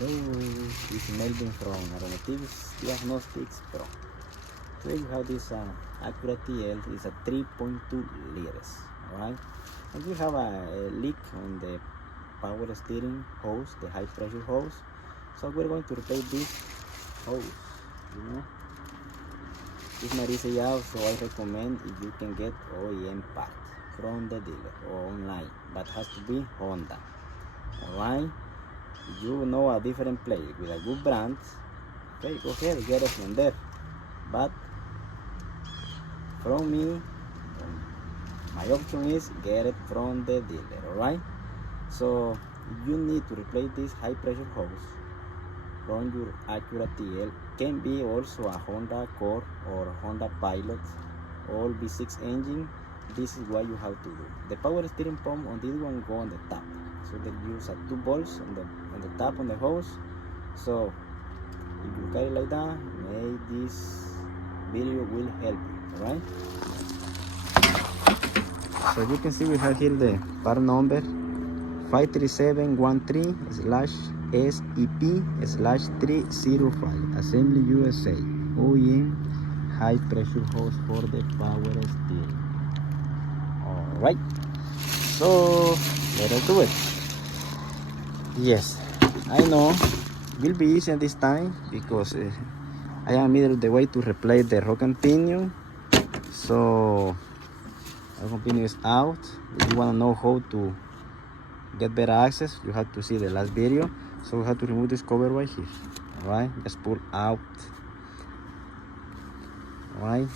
Hello, this is Melvin from Aeronautics Diagnostics Pro. Today you have this Acura TL. It's a 3.2 liters, alright? And you have a leak on the power steering hose, the high pressure hose. So we're going to replace this hose, It's not easy out, so I recommend if you can get OEM part from the dealer or online, but has to be Honda, alright? You know a different place with a good brand, okay, go ahead, get it from there. But from me, my option is get it from the dealer, alright? So you need to replace this high pressure hose from your Acura TL. Can be also a Honda Accord or Honda Pilot, all V6 engine. This is what you have to do. The power steering pump on this one go on the top, so they use two bolts on the top on the hose. So if you carry like that, maybe this video will help you, alright? So you can see we have here the part number 53713/SEP/305, Assembly USA, OEM high pressure hose for the power steering. Alright, so let us do it. Yes, I know it will be easy this time because I am middle of the way to replace the rock and pinion. So rock and pinion is out. If you want to know how to get better access, you have to see the last video. So we have to remove this cover right here. Alright, just pull out. Alright,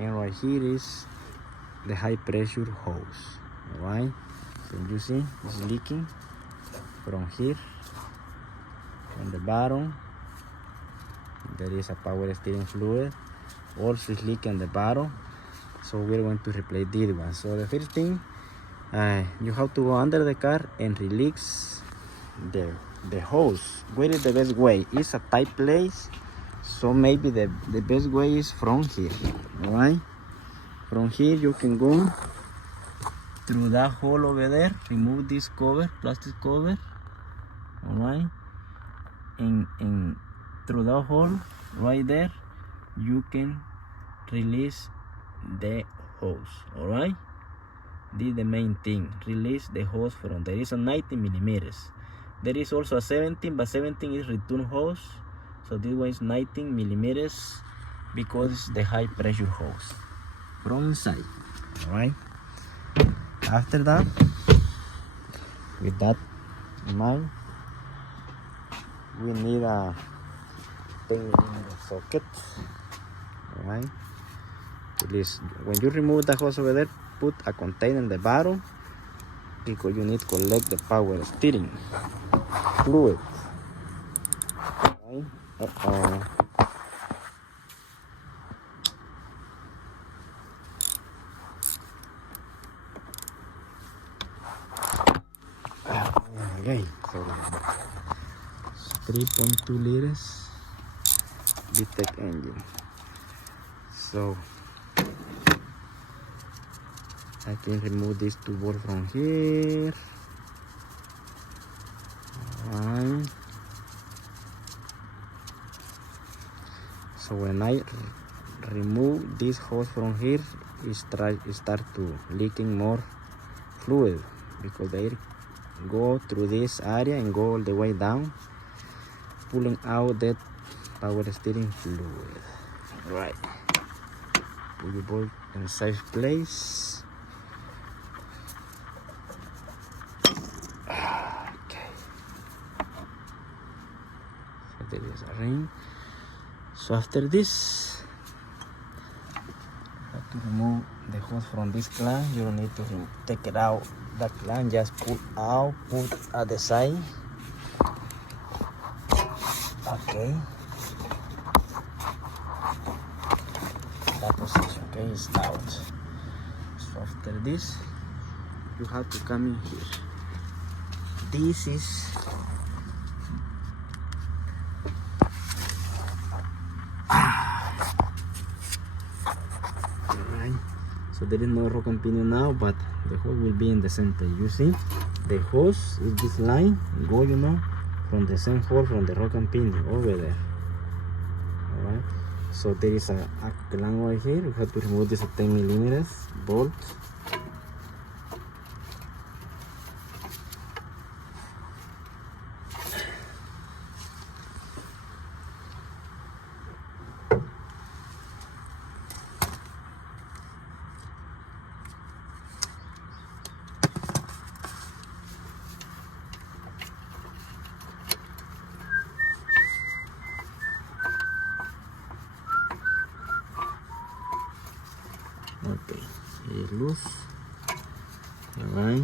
and right here is the high pressure hose. Alright, so you see it's leaking from here, from the bottom. There is a power steering fluid, also is leaking on the bottom. So we're going to replace this one. So the first thing, you have to go under the car and release the hose. Where is the best way? It's a tight place, so maybe the best way is from here. Alright, from here you can go through that hole over there, remove this cover, plastic cover, alright, and through that hole right there you can release the hose. Alright, this is the main thing, release the hose from there. Is a 19 millimeters. There is also a 17, but 17 is return hose, so this one is 19 millimeters because it's the high pressure hose from inside. Alright, after that, with that in mind, we need a 10mm socket. Alright, please, when you remove the hose over there, put a container in the bottom because you need to collect the power steering fluid. Alright, okay, so 3.2 liters VTEC engine. So I can remove these two bolts from here. Alright. So when I remove this hose from here, it start to leaking more fluid because they go through this area and go all the way down, pulling out that power steering fluid. Right, put your bolt in a safe place. Okay, so there is a ring. So after this, you have to remove the hose from this clamp. You don't need to take it out. That clamp, just pull out, put at the side. Okay, that position, okay, is out. So after this, you have to come in here. This is alright. So there is no rock and pinion now, but the hole will be in the center. You see, the hose is this line go, you know, from the same hole from the rock and pinion over there. All right, so there is a clamp over here. You have to remove this 10 millimeters bolt. Okay, it's loose. All right.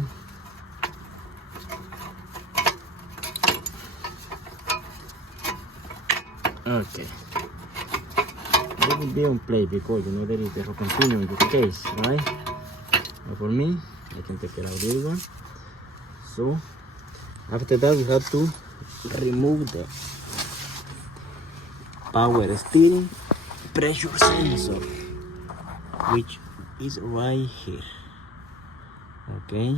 Okay. It will be on play because you know there is the rock and pinion in this case, right? But for me, I can take it out this one. So after that, we have to remove the power steering pressure sensor, which is right here. Okay.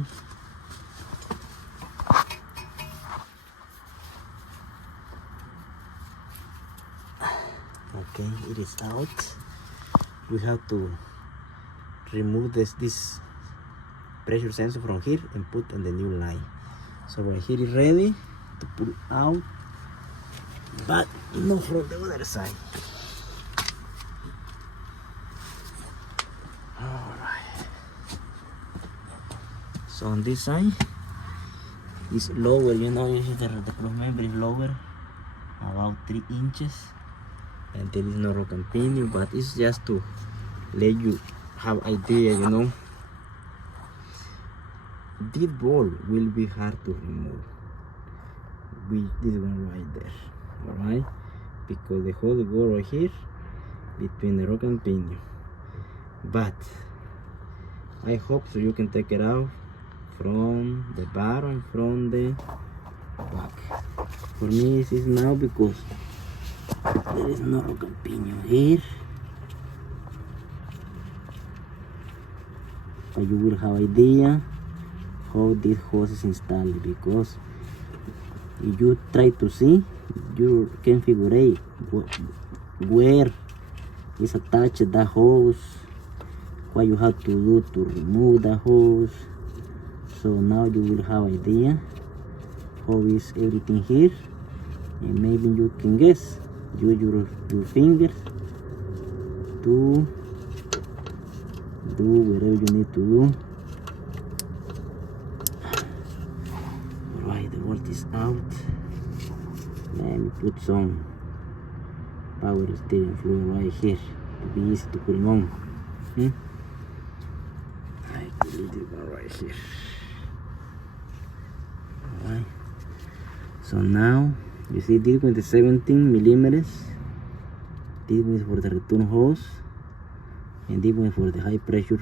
Okay, it is out. We have to remove this pressure sensor from here and put on the new line. So when here is ready to pull out, but not from the other side. Alright. So on this side is lower, you know, you see the cross member is lower, about 3 inches. And there is no rock and pinion, but it's just to let you have idea, you know. This ball will be hard to remove with this one right there, alright, because the hole go right here between the rock and pinion. But I hope so you can take it out from the bottom, from the back. For me this is now because there is no rock and pinion here, but you will have idea how this hose is installed, because if you try to see, you can figure out where is attached the hose, what you have to do to remove the hose. So now you will have idea how is everything here, and maybe you can guess. Use your fingers to do whatever you need to do. Alright, the bolt is out. Let me put some power steering fluid right here to be easy to put it on. I put this one right here. Alright, so now you see this one is 17 millimeters. This one is for the return hose, and this one is for the high pressure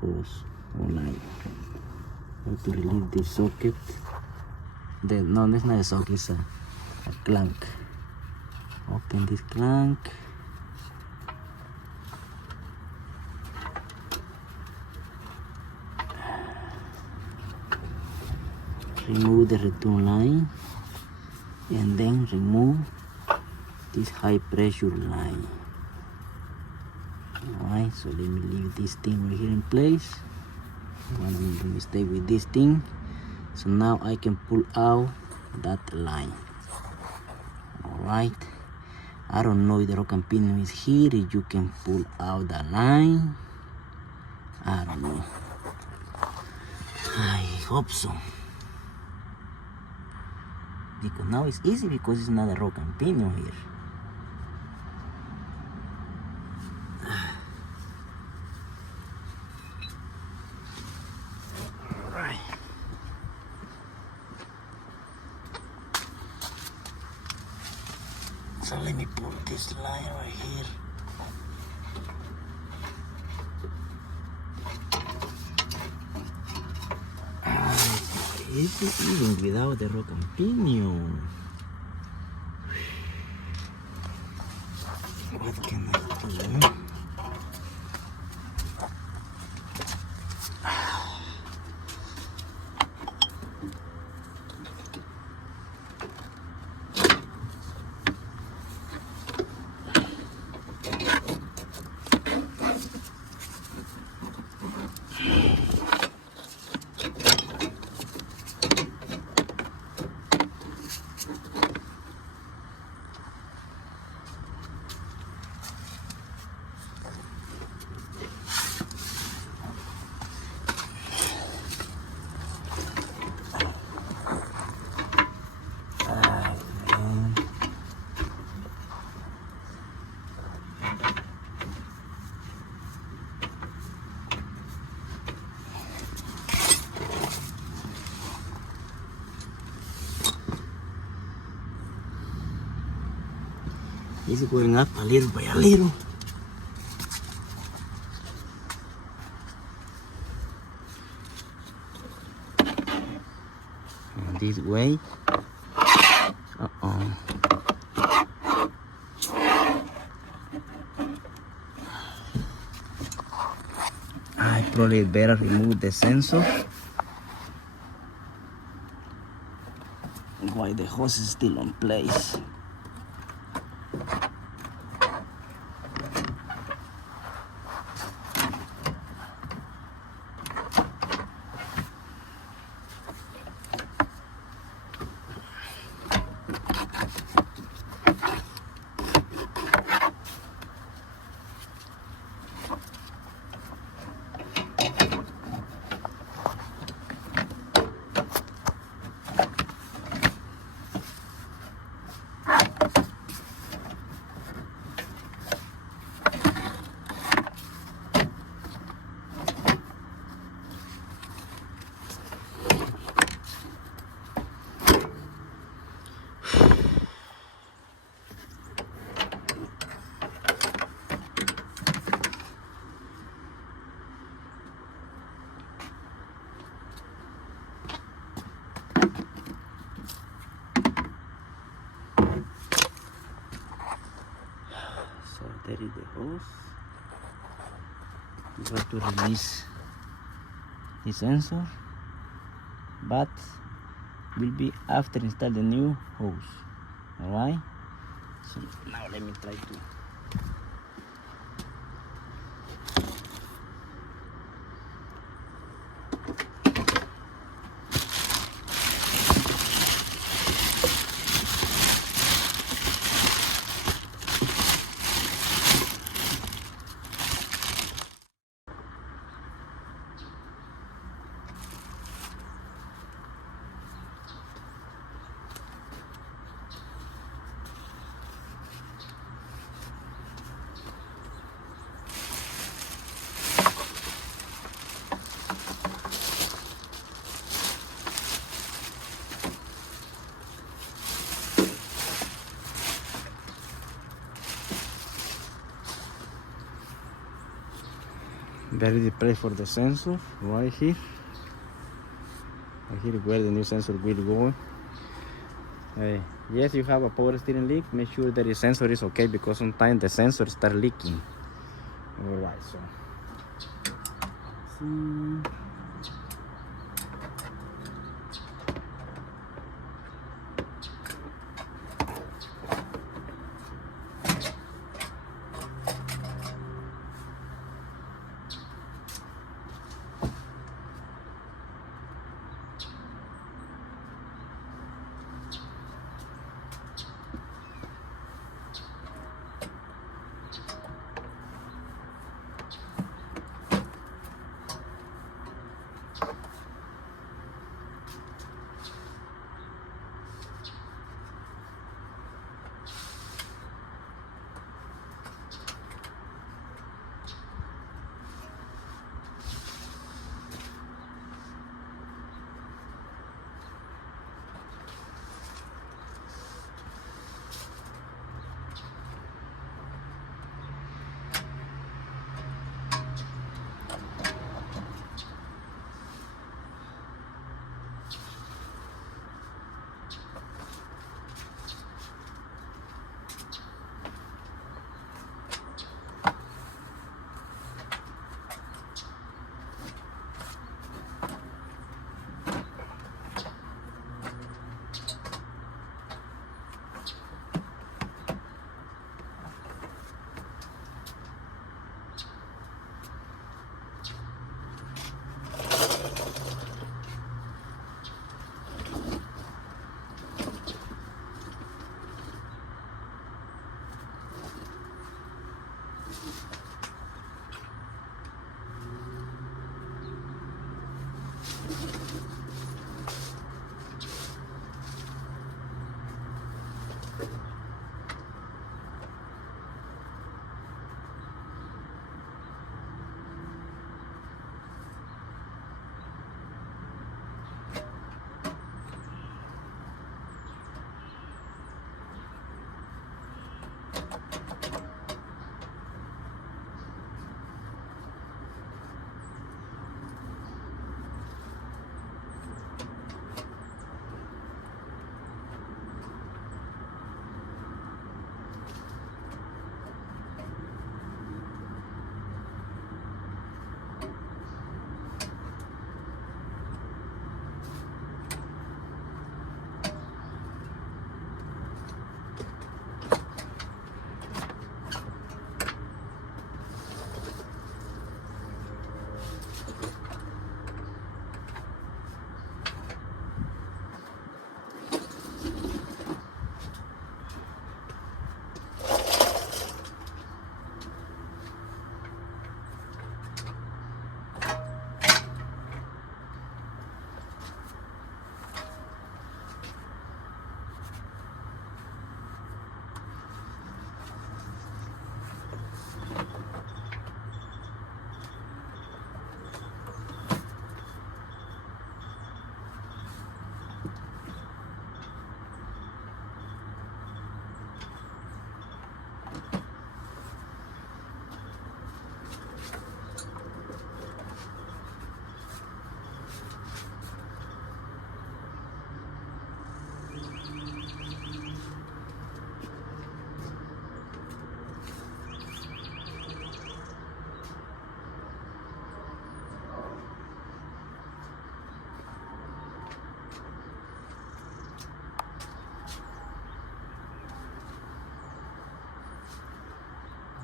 hose. Alright, how to release this socket. No, that's not a socket, it's a clank. Open this clank. Remove the return line, and then remove this high pressure line. Alright, so let me leave this thing right here in place. I want to make a mistake with this thing. So now I can pull out that line. Alright, I don't know if the rock and pinion is here, if you can pull out the line. I don't know. I hope so. Because now it's easy because it's not a rock and pinion here. Alright. So let me pull this line right here. It's even without the rock and pinion. What can I do? It's going up a little by a little. And this way. I probably better remove the sensor while the hose is still on place. So there is the hose. You have to release the sensor, but will be after install the new hose. Alright? So now let me try to there is the place for the sensor right here. Right here where the new sensor will go. Yes, you have a power steering leak. Make sure that the sensor is okay, because sometimes the sensor start leaking. Alright, so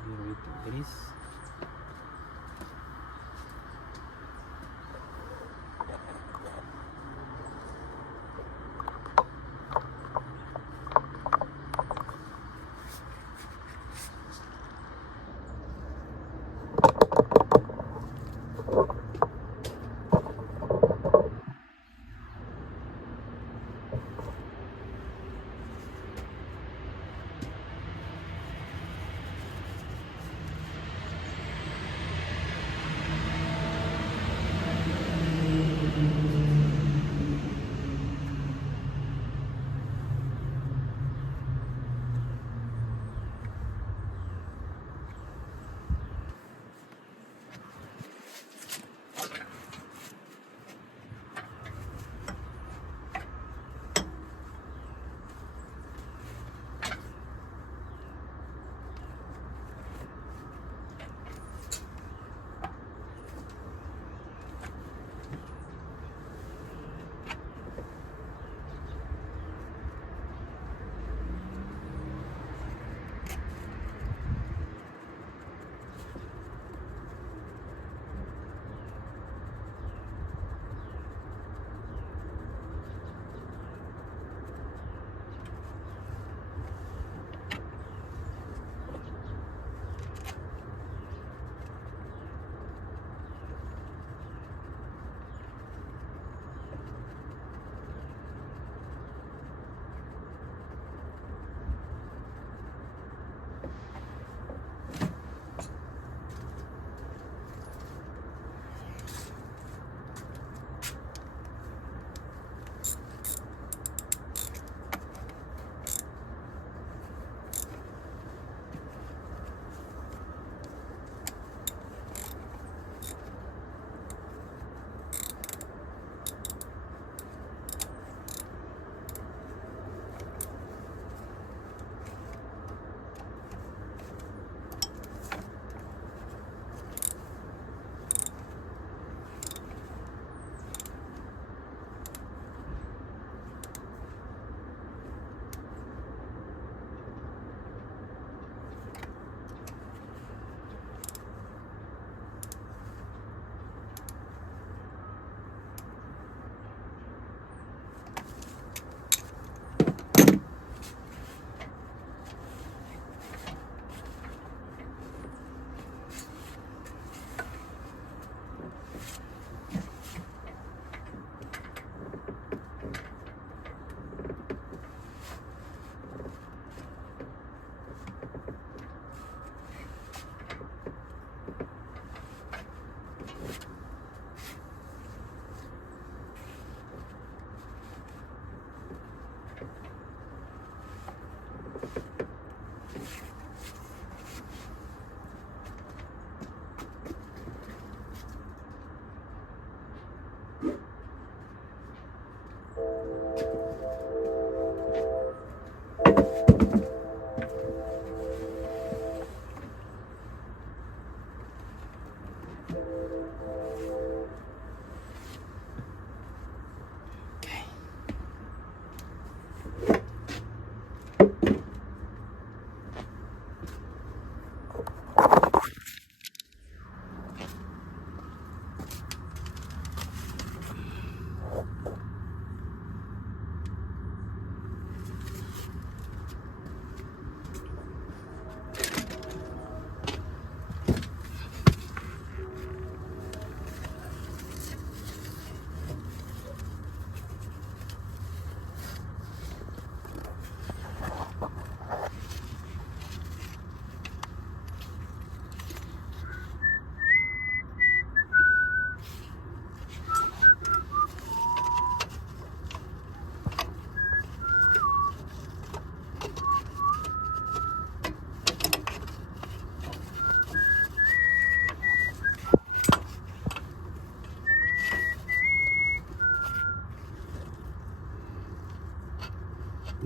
little bit of grease.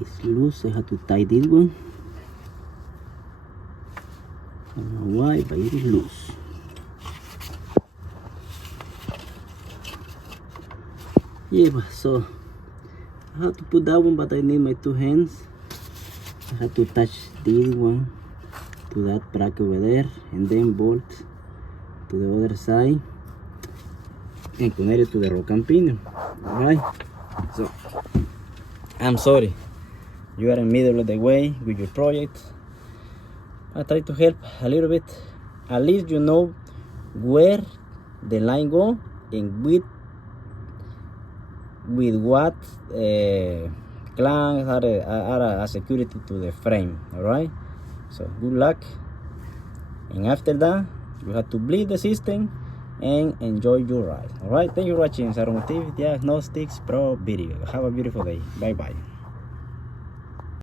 It's loose. I have to tie this one. I don't know why, but it is loose. Yeah, so I have to put that one, but I need my two hands. I have to attach this one to that bracket over there, and then bolt to the other side and connect it to the rock and pinion. Alright, so I'm sorry you are in the middle of the way with your project. I try to help a little bit. At least you know where the line go and with what clamps are a security to the frame. Alright, so good luck, and after that you have to bleed the system and enjoy your ride. Alright, thank you for watching Automotive Diagnostics Pro video. Have a beautiful day. Bye bye.